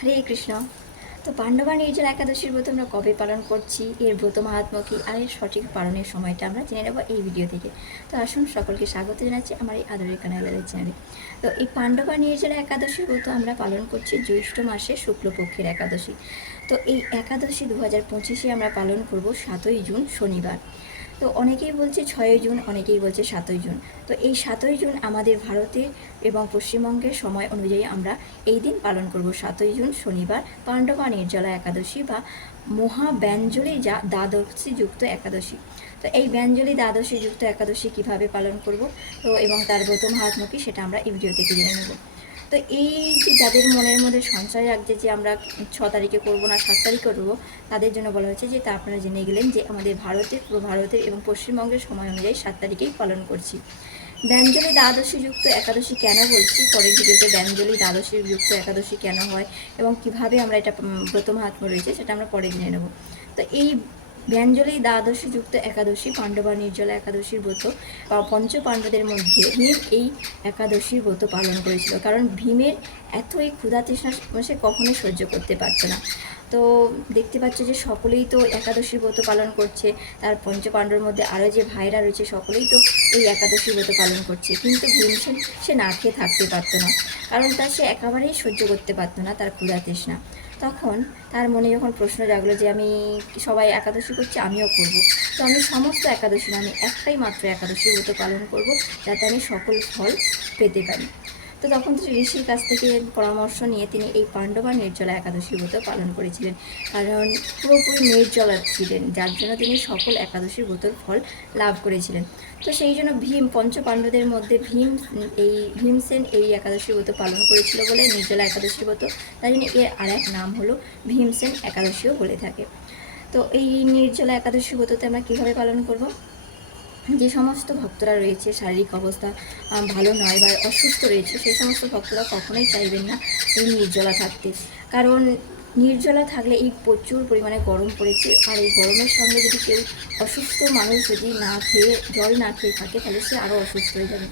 হরে কৃষ্ণ। তো পাণ্ডবা নির্জলা একাদশীর ব্রত আমরা কবে পালন করছি, এর ব্রত মাহাত্ম্য কী, আর এর সঠিক পালনের সময়টা আমরা জেনে নেব এই ভিডিও থেকে। তো আসুন, সকলকে স্বাগত জানাচ্ছি আমার এই আদরের কানাইলাদের চ্যানেলে। তো এই পাণ্ডবা নির্জলা একাদশীর ব্রত আমরা পালন করছি জ্যৈষ্ঠ মাসে শুক্লপক্ষের একাদশী। তো এই একাদশী 2025-এ আমরা পালন করব 7ই জুন শনিবার। তো অনেকেই বলছে 6ই জুন, অনেকেই বলছে 7ই জুন। তো এই 7ই জুন আমাদের ভারতে এবং পশ্চিমবঙ্গের সময় অনুযায়ী আমরা এই দিন পালন করব 7ই জুন শনিবার পাণ্ডবা নির্জলা একাদশী বা মহাব্যঞ্জলি যা দ্বাদশী যুক্ত একাদশী। তো এই ব্যঞ্জলি দ্বাদশী যুক্ত একাদশী কীভাবে পালন করব তো এবং তার ব্রত মাহাত্ম্য কী সেটা আমরা এই ভিডিও থেকে জেনে নেব। তো এই যে যাদের মনের মধ্যে সঞ্চয় রাখছে যে আমরা 6 তারিখে করবো না 7 তারিখে করবো, তাদের জন্য বলা হয়েছে যে তা আপনারা জেনে গেলেন যে আমাদের পুরো ভারতের এবং পশ্চিমবঙ্গের সময় অনুযায়ী 7 তারিখেই পালন করছি। ব্যঞ্জলি দ্বাদশী যুক্ত একাদশী কেন বলছি, পরের ভিডিওতে ব্যঞ্জলি দ্বাদশী যুক্ত একাদশী কেন হয় এবং কিভাবে আমরা এটা ব্রত মাহাত্ম্য রয়েছে সেটা আমরা পরে জেনে নেব। তো এই ব্যঞ্জলি দ্বাদশী যুক্ত একাদশী পাণ্ডবা নির্জলা একাদশীর ব্রত পঞ্চ পাণ্ডবদের মধ্যে ভীম এই একাদশীর ব্রত পালন করেছিল, কারণ ভীমের এতই ক্ষুধা তৃষ্ণা সে কখনোই সহ্য করতে পারত না। তো দেখতে পাচ্ছ যে সকলেই তো একাদশীর ব্রত পালন করছে, তার পঞ্চপাণ্ডবের মধ্যে আরও যে ভাইরা রয়েছে সকলেই তো এই একাদশীর ব্রত পালন করছে, কিন্তু ভীমসেন সে না খেয়ে থাকতে পারতো না, কারণ তার সে একেবারেই সহ্য করতে পারতো না তার ক্ষুধা তৃষ্ণা। তখন তার মনে যখন প্রশ্ন জাগলো যে আমি সবাই একাদশী করছি আমিও করব, তো আমি সমস্ত একাদশী না, আমি একটাই মাত্র একাদশী ব্রত পালন করব যাতে আমি সকল ফল পেতে পারি। তো তখন তিনি ঋষির কাছ থেকে পরামর্শ নিয়ে তিনি এই পাণ্ডবা নির্জলা একাদশী ব্রত পালন করেছিলেন, কারণ পুরোপুরি নির্জলা ছিলেন, যার জন্য তিনি সকল একাদশীর ব্রতর ফল লাভ করেছিলেন। তো সেই জন্য পঞ্চপাণ্ডবদের মধ্যে ভীমসেন এই একাদশী ব্রত পালন করেছিল বলে নির্জলা একাদশী ব্রত, তাই জন্য এর আর এক নাম হলো ভীমসেন একাদশীও বলে থাকে। তো এই নির্জলা একাদশী ব্রততে আমরা কীভাবে পালন করব, যে সমস্ত ভক্তরা রয়েছে শারীরিক অবস্থা ভালো নয় বা অসুস্থ রয়েছে, সেই সমস্ত ভক্তরা কখনোই চাইবেন না এই নির্জলা থাকতে, কারণ নির্জলা থাকলে এই প্রচুর পরিমাণে গরম পড়েছে, আর এই গরমের সঙ্গে যদি কেউ অসুস্থ মানুষ যদি না খেয়ে জল না খেয়ে থাকে তাহলে সে আরও অসুস্থ হয়ে যাবে।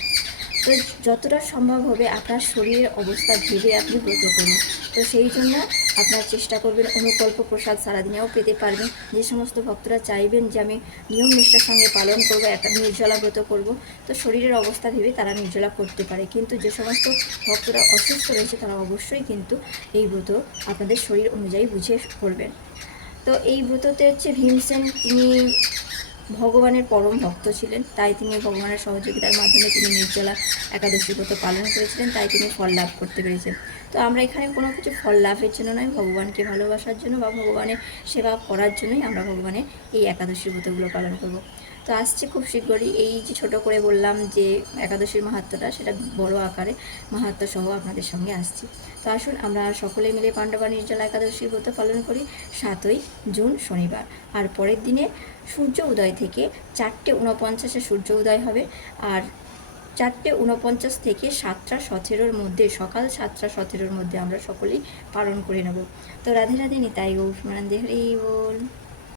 তো যতটা সম্ভব হবে আপনার শরীরের অবস্থা ভেবে আপনি ব্রত করুন। তো সেই জন্য আপনার চেষ্টা করবেন অনুকল্প প্রসাদ সারাদিনেও পেতে পারবেন। যে সমস্ত ভক্তরা চাইবেন যে আমি নিয়ম নিষ্ঠার সঙ্গে পালন করব, একটা নির্জলা ব্রত করব, তো শরীরের অবস্থা ভেবে তারা নির্জলা করতে পারে, কিন্তু যে সমস্ত ভক্তরা অসুস্থ রয়েছে তারা অবশ্যই কিন্তু এই ব্রত আপনাদের শরীর অনুযায়ী বুঝে করবেন। তো এই ব্রততে হচ্ছে ভীমসেন তিনি ভগবানের পরম ভক্ত ছিলেন, তাই তিনি ভগবানের সহযোগিতার মাধ্যমে তিনি নির্জলা একাদশী ব্রত পালন করেছিলেন, তাই তিনি ফল লাভ করতে পেরেছেন। তো আমরা এখানে কোনো কিছু ফল লাভের জন্য নয়, ভগবানকে ভালোবাসার জন্য বা ভগবানের সেবা করার জন্যই আমরা ভগবানের এই একাদশী ব্রতগুলো পালন করব। তো আসছে খুব শীঘ্রই, এই যে ছোটো করে বললাম যে একাদশীর মাহাত্ম্যটা, সেটা বড় আকারে মাহাত্ম্য সহ আপনাদের সঙ্গে আসছি। তো আসুন আমরা সকলে মিলে পাণ্ডবা নির্জলা একাদশীর ব্রত পালন করি 7ই জুন শনিবার। আর পরের দিনে সূর্য উদয় থেকে 4:49 সূর্য উদয় হবে, আর 4:49 থেকে 7:17 মধ্যে, সকাল 7:17 মধ্যে আমরা সকলেই পালন করে নেব। তো রাধে রাধে, নিতাই গৌর প্রেমানন্দে, হরি বল।